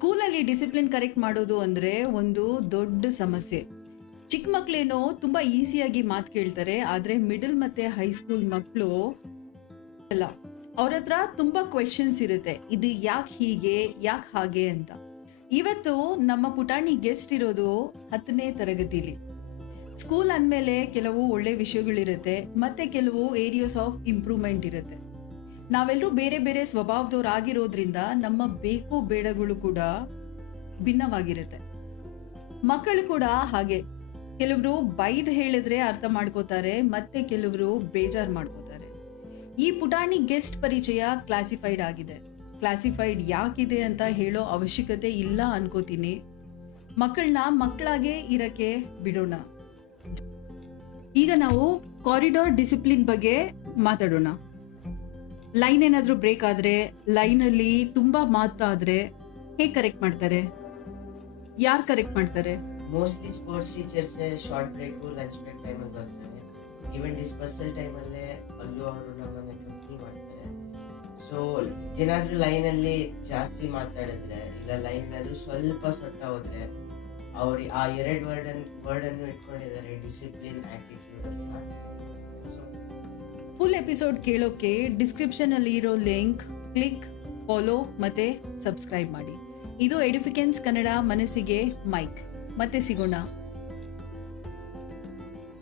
ಸ್ಕೂಲಲ್ಲಿ discipline correct ಮಾಡೋದು ಅಂದರೆ ಒಂದು ದೊಡ್ಡ ಸಮಸ್ಯೆ. ಚಿಕ್ಕ ಮಕ್ಕಳೇನೋ ತುಂಬ ಈಸಿಯಾಗಿ ಮಾತು ಕೇಳ್ತಾರೆ, ಆದರೆ ಮಿಡಲ್ ಮತ್ತು ಹೈಸ್ಕೂಲ್ ಮಕ್ಕಳು ಅಲ್ಲ, ಅವ್ರ ಹತ್ರ ತುಂಬ ಕ್ವೆಶನ್ಸ್ ಇರುತ್ತೆ. ಇದು ಯಾಕೆ ಹೀಗೆ, ಯಾಕೆ ಹಾಗೆ ಅಂತ. ಇವತ್ತು ನಮ್ಮ ಪುಟಾಣಿ ಗೆಸ್ಟ್ ಇರೋದು 10ನೇ ತರಗತಿಲಿ. ಸ್ಕೂಲ್ ಅಂದಮೇಲೆ ಕೆಲವು ಒಳ್ಳೆ ವಿಷಯಗಳಿರುತ್ತೆ, ಮತ್ತೆ ಕೆಲವು ಏರಿಯಾಸ್ ಆಫ್ ಇಂಪ್ರೂವ್ಮೆಂಟ್ ಇರುತ್ತೆ. ನಾವೆಲ್ಲರೂ ಬೇರೆ ಬೇರೆ ಸ್ವಭಾವದವರಾಗಿರೋದ್ರಿಂದ ನಮ್ಮ ಬೇಕು ಬೇಡಗಳು ಕೂಡ ಭಿನ್ನವಾಗಿರುತ್ತೆ. ಮಕ್ಕಳು ಕೂಡ ಹಾಗೆ. ಕೆಲವರು ಬೈದ್ ಹೇಳಿದ್ರೆ ಅರ್ಥ ಮಾಡ್ಕೋತಾರೆ, ಮತ್ತೆ ಕೆಲವರು ಬೇಜಾರು ಮಾಡ್ಕೋತಾರೆ. ಈ ಪುಟಾಣಿ ಗೆಸ್ಟ್ ಪರಿಚಯ ಕ್ಲಾಸಿಫೈಡ್ ಆಗಿದೆ. ಕ್ಲಾಸಿಫೈಡ್ ಯಾಕಿದೆ ಅಂತ ಹೇಳೋ ಅವಶ್ಯಕತೆ ಇಲ್ಲ ಅನ್ಕೋತೀನಿ. ಮಕ್ಕಳನ್ನ ಮಕ್ಕಳಾಗೆ ಇರಕ್ಕೆ ಬಿಡೋಣ. ಈಗ ನಾವು ಕಾರಿಡಾರ್ ಡಿಸಿಪ್ಲಿನ್ ಬಗ್ಗೆ ಮಾತಾಡೋಣ. ಲೈನ್ ಏನಾದರೂ ಬ್ರೇಕ್ ಆದರೆ, ಲೈನಲ್ಲಿ ತುಂಬಾ ಮಾತಾದ್ರೆ ಹೇಗೆ ಕರೆಕ್ಟ್ ಮಾಡ್ತಾರೆ? ಯಾರು ಕರೆಕ್ಟ್ ಮಾಡ್ತಾರೆ? Mostly sports teachers short break, lunch break ಟೈಮಲ್ಲಿ ಬರ್ತಾರೆ. ಈವನ್ ಡಿಸ್ಪರ್ಸಲ್ ಟೈಮಲ್ಲೇ ಅಲ್ಲೂ ಅವರು ನಮ್ಮನ್ನ ಕಂಪ್ನಿ ಮಾಡ್ತಾರೆ. ಸೊ ಏನಾದರೂ ಲೈನಲ್ಲಿ ಜಾಸ್ತಿ ಮಾತಾಡಿದ್ರೆ, ಇಲ್ಲ ಲೈನ್ನಾದ್ರೂ ಸ್ವಲ್ಪ ಸೊಟ್ಟ ಹೋದ್ರೆ, ಅವ್ರು ಆ ಎರಡು ವರ್ಡನ್ನು ಇಟ್ಕೊಂಡಿದ್ದಾರೆ, ಡಿಸಿಪ್ಲಿನ್, ಆಟಿಟ್ಯೂಡ್ ಅಂತ. ಸೊ ಫುಲ್ ಎಪಿಸೋಡ್ ಕೇಳೋಕೆ ಡಿಸ್ಕ್ರಿಪ್ಷನ್ ಅಲ್ಲಿ ಇರೋ ಲಿಂಕ್ ಕ್ಲಿಕ್, ಫಾಲೋ ಮತ್ತೆ ಸಬ್ಸ್ಕ್ರೈಬ್ ಮಾಡಿ. ಇದು ಎಡಿಫಿಕೆನ್ಸ್ ಕನ್ನಡ ಮನಸ್ಸಿಗೆ ಮೈಕ್. ಮತ್ತೆ ಸಿಗೋಣ.